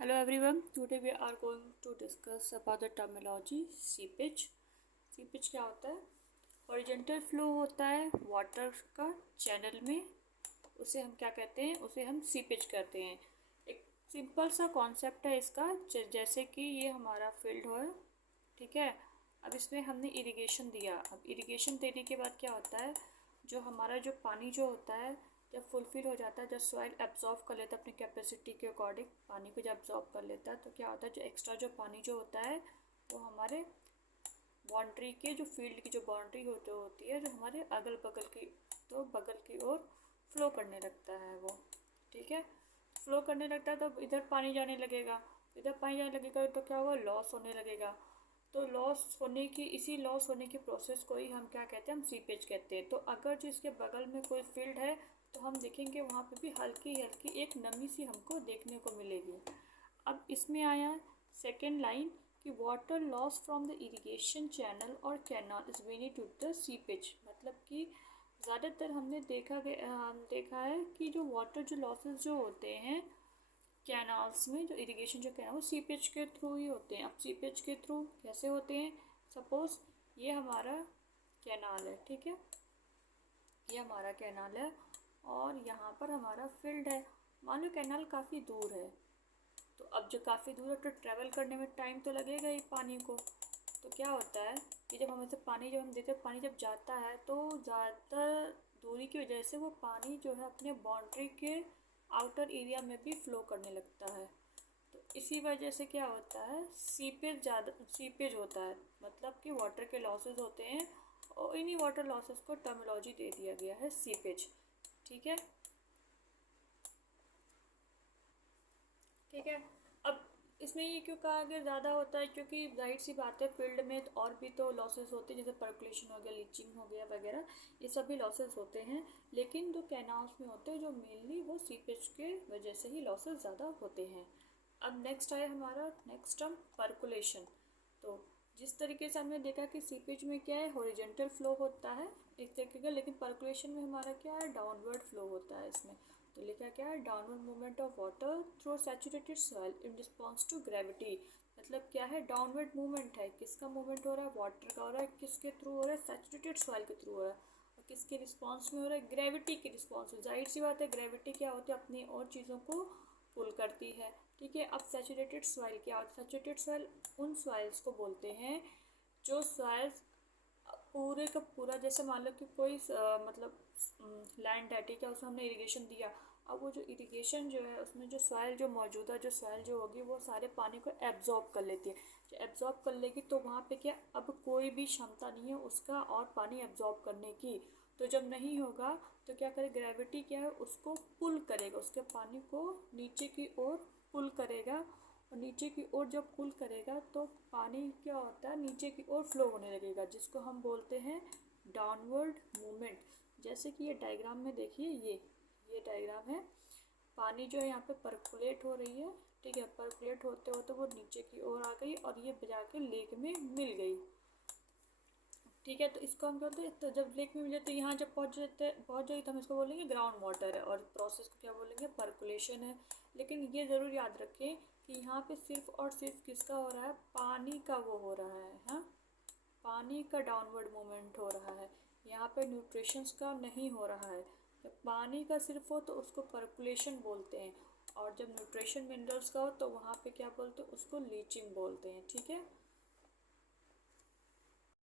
Hello everyone, today we are going to discuss about the terminology seepage. Seepage क्या होता है? Horizontal flow होता है वाटर का चैनल में, उसे हम क्या कहते हैं? उसे हम सीपेज कहते हैं। एक सिंपल सा कॉन्सेप्ट है इसका, जैसे कि ये हमारा फील्ड है, ठीक है। अब इसमें हमने इरिगेशन दिया। अब इरिगेशन देने के बाद क्या होता है, जो हमारा जो पानी जो होता है जब फुलफिल हो जाता है, जब सॉइल एब्जॉर्ब कर लेता है अपनी कैपेसिटी के अकॉर्डिंग, पानी को जब एब्जॉर्ब कर लेता है तो क्या होता है, जो एक्स्ट्रा जो पानी जो होता है वो हमारे बाउंड्री के, जो फील्ड की जो बाउंड्री होती है, जो हमारे अगल बगल की, तो बगल की ओर फ्लो करने लगता है वो, ठीक है। फ्लो करने लगता है तो इधर पानी जाने लगेगा, तो क्या होगा, लॉस होने लगेगा। तो लॉस होने की प्रोसेस को ही हम क्या कहते हैं, हम सीपेज कहते हैं। तो अगर जिसके बगल में कोई फील्ड है तो हम देखेंगे वहाँ पे भी हल्की हल्की एक नमी सी हमको देखने को मिलेगी। अब इसमें आया सेकेंड लाइन कि water loss from the irrigation channel और canal is vainly to the seepage. मतलब कि ज़्यादातर हमने देखा है कि जो वाटर जो लॉसेस जो होते हैं कैनाल्स में, जो इरिगेशन जो कैनाल, वो सीपेज के थ्रू ही होते हैं। अब सीपेज के थ्रू कैसे होते हैं? सपोज ये हमारा कैनाल है, ठीक है, ये हमारा कैनाल है और यहाँ पर हमारा फील्ड है। मान लो कैनाल काफ़ी दूर है, तो अब जो काफ़ी दूर है तो ट्रैवल करने में टाइम तो लगेगा ही पानी को। तो क्या होता है कि जब हम ऐसे पानी जब हम देते हैं, पानी जब जाता है तो ज़्यादा दूरी की वजह से वो पानी जो है अपने बाउंड्री के आउटर एरिया में भी फ्लो करने लगता है। तो इसी वजह से क्या होता है, सीपेज होता है, मतलब कि वाटर के लॉसेस होते हैं और इन्हीं वाटर लॉसेस को टर्मिनोलॉजी दे दिया गया है सीपेज, ठीक है। ठीक है, अब इसमें ये क्यों कहा गया ज़्यादा होता है, क्योंकि जाहिर सी बात है फील्ड में तो और भी तो लॉसेस होते हैं, जैसे पर्कुलेशन हो गया, लीचिंग हो गया वगैरह, ये सभी लॉसेस होते हैं। लेकिन जो कैनाल्स में होते हैं, जो मेनली वो सीपेज के वजह से ही लॉसेस ज़्यादा होते हैं। अब नेक्स्ट आया हमारा नेक्स्ट टर्म पर्कुलेशन। तो जिस तरीके से हमने देखा कि सीपेज में क्या है, हॉरिजॉन्टल फ्लो होता है एक तरीके का, लेकिन पर्कुलेशन में हमारा क्या है, डाउनवर्ड फ्लो होता है इसमें। तो लिखा क्या है, downward movement of water through saturated soil in response to gravity. मतलब क्या है, डाउनवर्ड मूवमेंट है। किसका मूवमेंट हो रहा है? वाटर का हो रहा है। किसके थ्रू हो रहा है? सैचुरेटेड सॉइल के थ्रू हो रहा है। और किसके रिस्पॉन्स में हो रहा है? ग्रेविटी के रिस्पॉन्स में। जाहिर सी बात है, ग्रेविटी क्या होती है, अपनी और चीज़ों को पुल करती है, ठीक है। अब सैचुरेटेड सॉइल क्या होता है? सैचुरेटेड सॉइल उन सॉइल्स को बोलते हैं जो सॉइल्स पूरे का पूरा, जैसे मान लो कि कोई मतलब लैंड है, ठीक है, उसमें हमने इरिगेशन दिया। अब वो जो इरिगेशन जो है उसमें जो सॉइल जो मौजूदा जो सॉइल जो होगी वो सारे पानी को एब्जॉर्ब कर लेती है। जो एब्जॉर्ब कर लेगी तो वहाँ पे क्या, अब कोई भी क्षमता नहीं है उसका और पानी एब्जॉर्ब करने की। तो जब नहीं होगा तो क्या करे, ग्रेविटी क्या है, उसको पुल करेगा, उसके पानी को नीचे की ओर पुल करेगा। और नीचे की ओर जब पुल करेगा तो पानी क्या होता है, नीचे की ओर फ्लो होने लगेगा, जिसको हम बोलते हैं डाउनवर्ड मूवमेंट। जैसे कि ये डायग्राम में देखिए, ये डायग्राम है। पानी जो है यहाँ पे पर्कुलेट हो रही है, ठीक है, पर्कुलेट होते होते वो नीचे की ओर आ गई और ये जाके लेक में मिल गई, ठीक है। तो इसको हम बोलते हैं, तो जब लेक में मिले तो यहाँ जब पहुँच जाएगी तो हम इसको बोलेंगे ग्राउंड वाटर है, और प्रोसेस को क्या बोलेंगे, पर्कुलेशन है। लेकिन ये ज़रूर याद रखें कि यहाँ पे सिर्फ और सिर्फ किसका हो रहा है, पानी का वो हो रहा है, हाँ, पानी का डाउनवर्ड मूवमेंट हो रहा है। यहाँ पे न्यूट्रिशंस का नहीं हो रहा है। जब पानी का सिर्फ हो तो उसको पर्कुलेशन बोलते हैं, और जब न्यूट्रिशन मिनरल्स का हो तो वहाँ पे क्या बोलते हैं, उसको लीचिंग बोलते हैं, ठीक है।